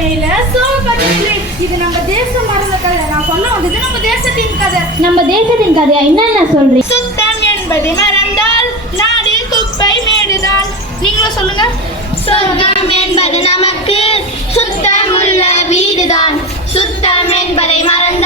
கதையில சோகக்கதை. இது நம்ம தேசம் மறந்த கதை. நான் சொல்ல வந்தது நம்ம தேசத்தின் கதை. நம்ம தேசத்தின் கதையா? என்னென்ன சொல்றீங்க? சுத்தம் என்பதை மறந்தால் நாடு குப்பை மேடுதான். நீங்களும் சொல்லுங்க. சொர்க்கம் என்பது நமக்கு சுத்தமுள்ள வீடுதான். சுத்தம் என்பதை மறந்தால்